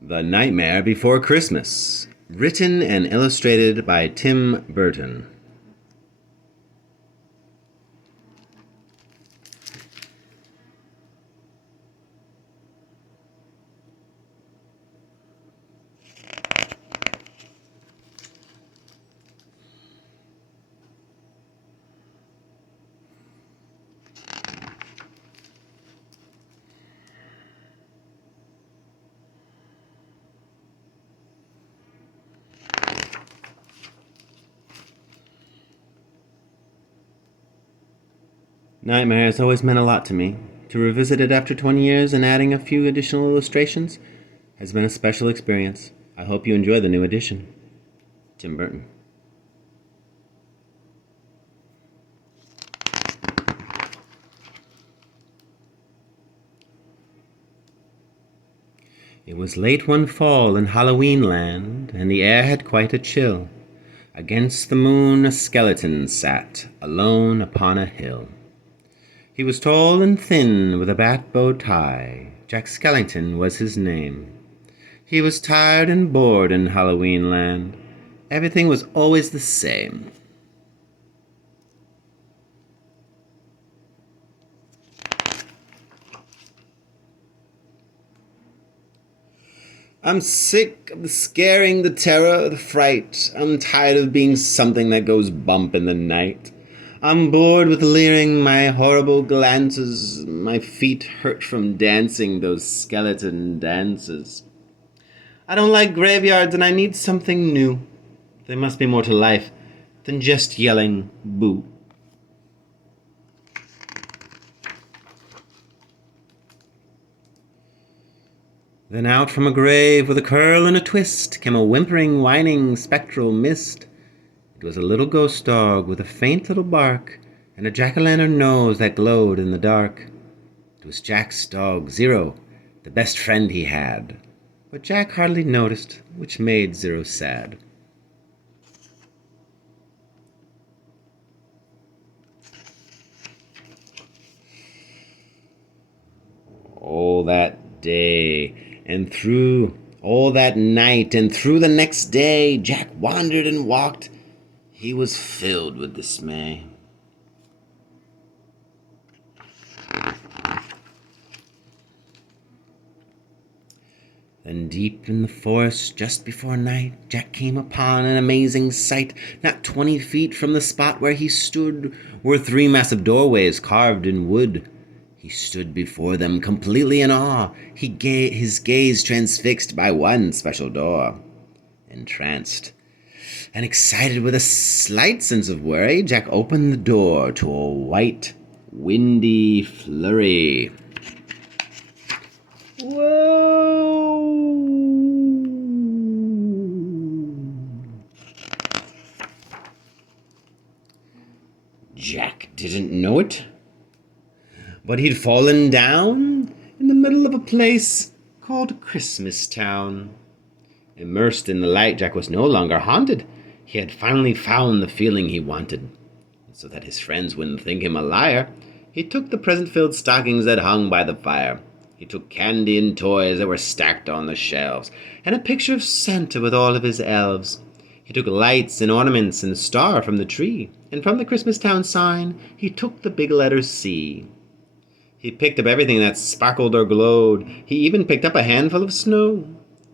The Nightmare Before Christmas, written and illustrated by Tim Burton. Nightmare has always meant a lot to me. To revisit it after 20 years and adding a few additional illustrations has been a special experience. I hope you enjoy the new edition. Tim Burton. It was late one fall in Halloween land, and the air had quite a chill. Against the moon a skeleton sat, alone upon a hill. He was tall and thin, with a bat bow tie. Jack Skellington was his name. He was tired and bored in Halloween land. Everything was always the same. I'm sick of the scaring, the terror, the fright. I'm tired of being something that goes bump in the night. I'm bored with leering my horrible glances. My feet hurt from dancing those skeleton dances. I don't like graveyards and I need something new. There must be more to life than just yelling boo. Then out from a grave with a curl and a twist came a whimpering, whining, spectral mist. It was a little ghost dog with a faint little bark and a jack-o'-lantern nose that glowed in the dark. It was Jack's dog, Zero, the best friend he had. But Jack hardly noticed, which made Zero sad. All that day, and through all that night, and through the next day, Jack wandered and walked. He was filled with dismay. Then deep in the forest, just before night, Jack came upon an amazing sight. Not 20 feet from the spot where he stood were 3 massive doorways carved in wood. He stood before them completely in awe, his gaze transfixed by one special door. Entranced and excited with a slight sense of worry, Jack opened the door to a white, windy flurry. Whoa! Jack didn't know it, but he'd fallen down in the middle of a place called Christmas Town. Immersed in the light, Jack was no longer haunted. He had finally found the feeling he wanted. And so that his friends wouldn't think him a liar, he took the present-filled stockings that hung by the fire. He took candy and toys that were stacked on the shelves, and a picture of Santa with all of his elves. He took lights and ornaments and a star from the tree, and from the Christmas Town sign he took the big letter C. He picked up everything that sparkled or glowed. He even picked up a handful of snow.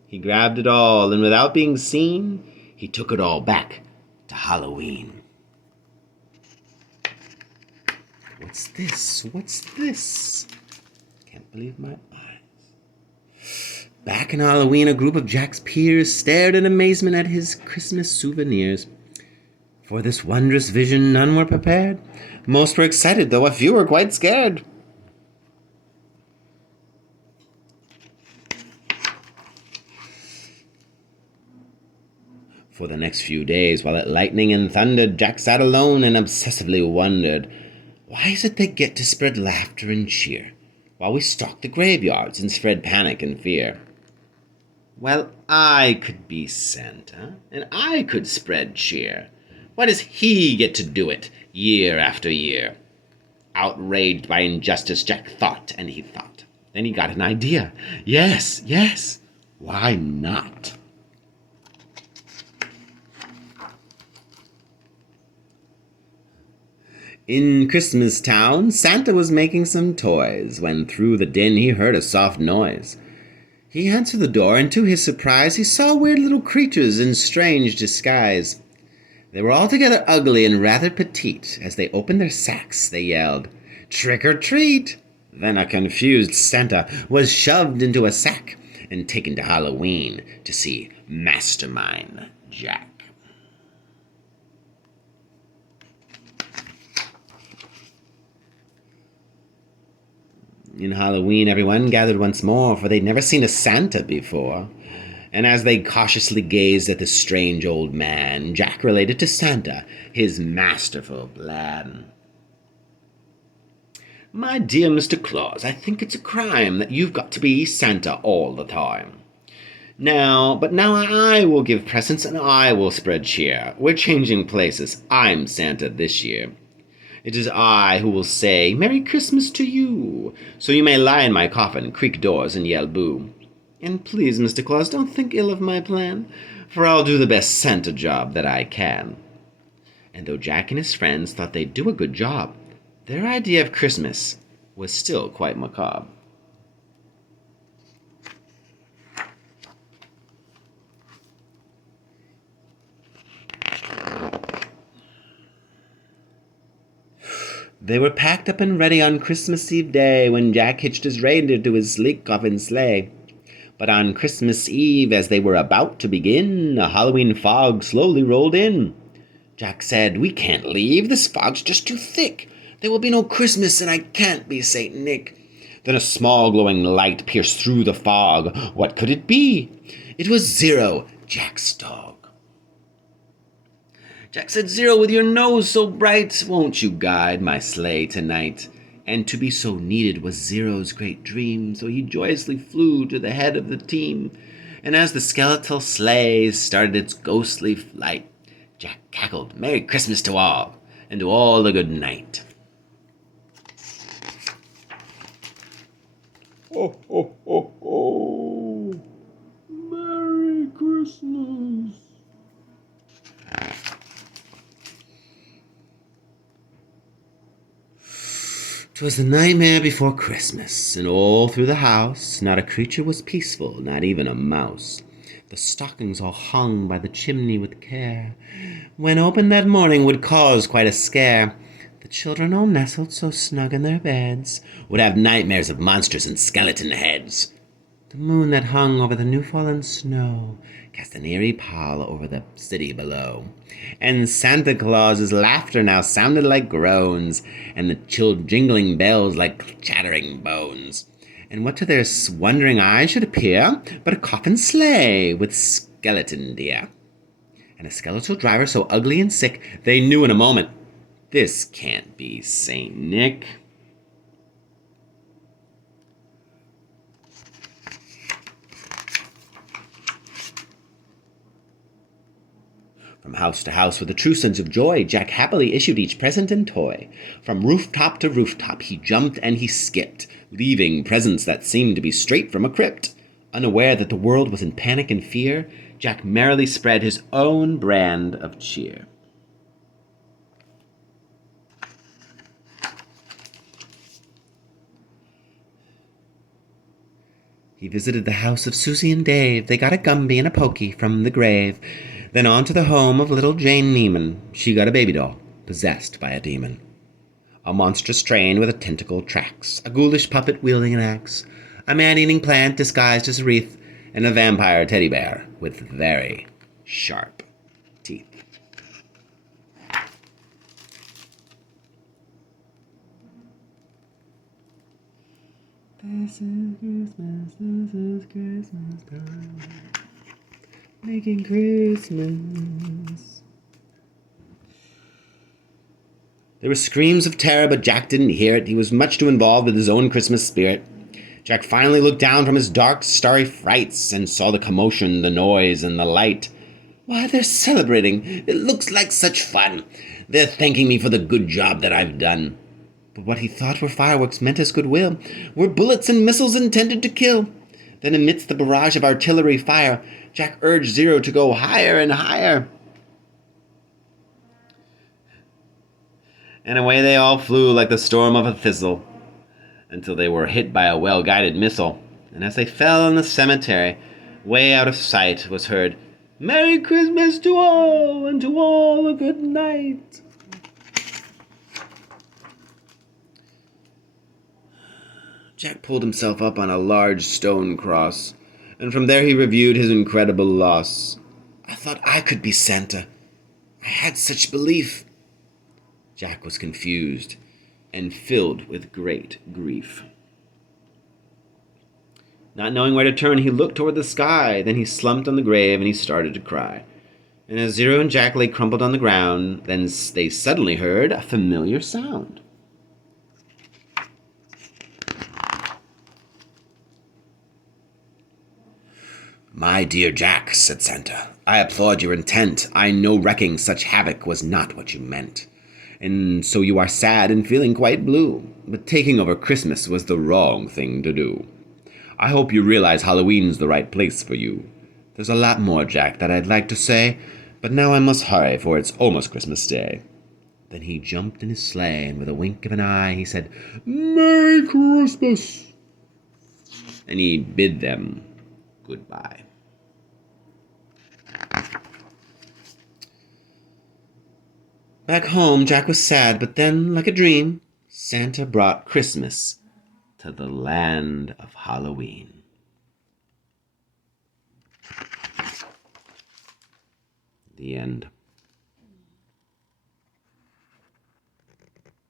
He grabbed it all, and without being seen, he took it all back to Halloween. What's this? What's this? Can't believe my eyes. Back in Halloween, a group of Jack's peers stared in amazement at his Christmas souvenirs. For this wondrous vision, none were prepared. Most were excited, though a few were quite scared. For the next few days, while it lightning and thundered, Jack sat alone and obsessively wondered, why is it they get to spread laughter and cheer, while we stalk the graveyards and spread panic and fear? Well, I could be Santa, and I could spread cheer. Why does he get to do it year after year? Outraged by injustice, Jack thought, and he thought. Then he got an idea. Yes, yes, why not? In Christmas Town, Santa was making some toys, when through the din he heard a soft noise. He answered the door, and to his surprise he saw weird little creatures in strange disguise. They were altogether ugly and rather petite. As they opened their sacks, they yelled, "Trick or treat!" Then a confused Santa was shoved into a sack and taken to Halloween to see Mastermind Jack. In Halloween, everyone gathered once more, for they'd never seen a Santa before. And as they cautiously gazed at the strange old man, Jack related to Santa his masterful plan. "My dear Mr. Claus, I think it's a crime that you've got to be Santa all the time. But now I will give presents and I will spread cheer. We're changing places. I'm Santa this year. It is I who will say, 'Merry Christmas to you,' so you may lie in my coffin, creak doors, and yell boo. And please, Mr. Claus, don't think ill of my plan, for I'll do the best Santa job that I can." And though Jack and his friends thought they'd do a good job, their idea of Christmas was still quite macabre. They were packed up and ready on Christmas Eve day when Jack hitched his reindeer to his sleek coffin sleigh. But on Christmas Eve, as they were about to begin, a Halloween fog slowly rolled in. Jack said, "We can't leave. This fog's just too thick. There will be no Christmas, and I can't be Saint Nick." Then a small glowing light pierced through the fog. What could it be? It was Zero, Jack's dog. Jack said, "Zero, with your nose so bright, won't you guide my sleigh tonight?" And to be so needed was Zero's great dream, so he joyously flew to the head of the team. And as the skeletal sleigh started its ghostly flight, Jack cackled, "Merry Christmas to all, and to all a good night." Ho, ho, ho, ho! Merry Christmas! 'Twas the nightmare before Christmas, and all through the house not a creature was peaceful, not even a mouse. The stockings all hung by the chimney with care, when opened that morning would cause quite a scare. The children all nestled so snug in their beds would have nightmares of monsters and skeleton heads. The moon that hung over the new-fallen snow cast an eerie pall over the city below, and Santa Claus's laughter now sounded like groans, and the jingling bells like chattering bones. And what to their wondering eyes should appear but a coffin sleigh with skeleton deer, and a skeletal driver so ugly and sick they knew in a moment, this can't be Saint Nick. From house to house with a true sense of joy, Jack happily issued each present and toy. From rooftop to rooftop he jumped and he skipped, leaving presents that seemed to be straight from a crypt. Unaware that the world was in panic and fear, Jack merrily spread his own brand of cheer. He visited the house of Susie and Dave. They got a Gumby and a Pokey from the grave. Then on to the home of little Jane Neiman. She got a baby doll, possessed by a demon. A monstrous train with a tentacled tracks, a ghoulish puppet wielding an axe, a man-eating plant disguised as a wreath, and a vampire teddy bear with very sharp teeth. This is Christmas time. Making Christmas. There were screams of terror, but Jack didn't hear it. He was much too involved with his own Christmas spirit. Jack finally looked down from his dark, starry frights and saw the commotion, the noise, and the light. Why, they're celebrating. It looks like such fun. They're thanking me for the good job that I've done. But what he thought were fireworks meant his goodwill were bullets and missiles intended to kill. Then amidst the barrage of artillery fire, Jack urged Zero to go higher and higher. And away they all flew like the storm of a thistle, until they were hit by a well-guided missile. And as they fell in the cemetery, way out of sight, was heard, "Merry Christmas to all, and to all a good night." Jack pulled himself up on a large stone cross, and from there he reviewed his incredible loss. "I thought I could be Santa. I had such belief." Jack was confused and filled with great grief. Not knowing where to turn, he looked toward the sky. Then he slumped on the grave and he started to cry. And as Zero and Jack lay crumpled on the ground, then they suddenly heard a familiar sound. "My dear Jack," said Santa, "I applaud your intent. I know wrecking such havoc was not what you meant. And so you are sad and feeling quite blue. But taking over Christmas was the wrong thing to do. I hope you realize Halloween's the right place for you. There's a lot more, Jack, that I'd like to say, but now I must hurry, for it's almost Christmas Day." Then he jumped in his sleigh, and with a wink of an eye, he said, "Merry Christmas!" And he bid them goodbye. Back home, Jack was sad, but then, like a dream, Santa brought Christmas to the land of Halloween. The end.